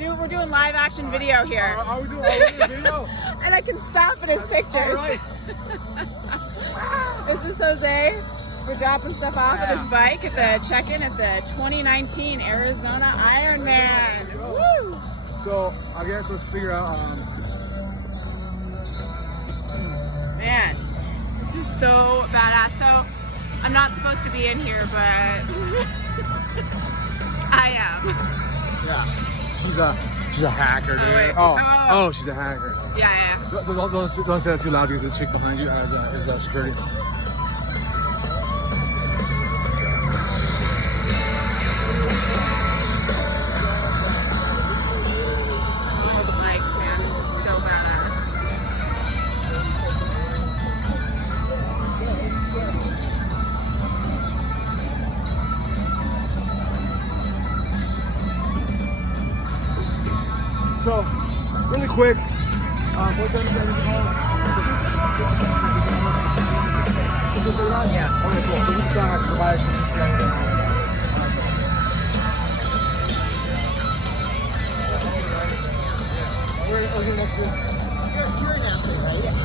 We're doing live action video here. Are we doing video? And I can stop at his pictures. Right. This is Jose. We're dropping stuff off at his bike at the check-in at the 2019 Arizona IronMan. Woo! So I guess let's figure out. Man, this is so badass. So I'm not supposed to be in here, but I am. Yeah, she's a hacker, dude. wait. Oh, she's a hacker. Yeah. Don't say that too loud because the chick behind you is security. Bikes, man, this is so badass. So, really quick, what time is that home? Yeah. Okay, cool. So we just got to buy You're an athlete, right? Yeah.